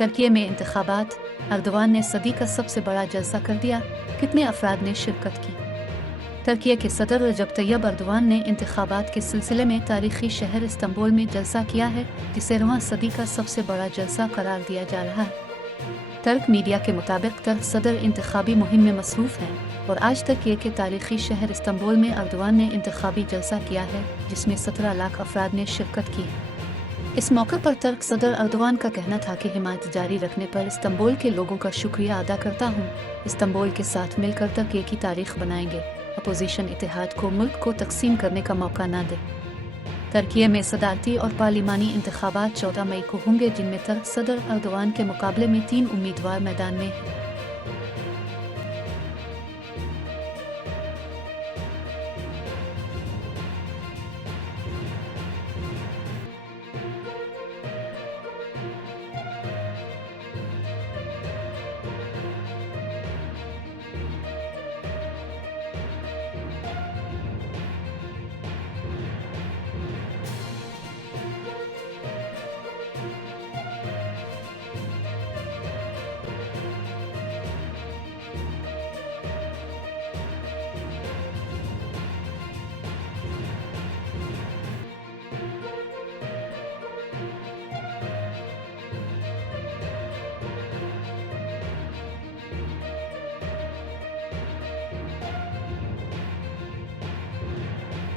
तुर्की में इंतखाबात, अर्दवान ने सदी का सबसे बड़ा जलसा कर दिया, कितने अफराद ने शिरकत की। तुर्की के सदर रजब तैयब अर्दवान ने इंतखाबात के सिलसिले में तारीखी शहर इस्तांबुल में जलसा किया है, जिसे रवां सदी का सबसे बड़ा जलसा करार दिया जा रहा है। तुर्क मीडिया के मुताबिक तुर्क सदर इंतखाबी मुहिम में मसरूफ़ हैं और आज तक के तारीखी शहर इस्तांबुल में अर्दवान ने इंतखाबी जलसा किया है, जिसमें 17 लाख अफराद ने शिरकत की है। इस मौके पर तुर्क सदर अर्दवान का कहना था कि हिमायत जारी रखने पर इस्तांबुल के लोगों का शुक्रिया अदा करता हूँ। इस्तांबुल के साथ मिलकर तुर्की की तारीख बनाएंगे, अपोजिशन इत्तेहाद को मुल्क को तकसीम करने का मौका न दे। तुर्की में सदारती और पार्लिमानी इंतखाबात 14 मई को होंगे, जिनमें तुर्क सदर अर्दवान के मुकाबले में 3 उम्मीदवार मैदान में हैं।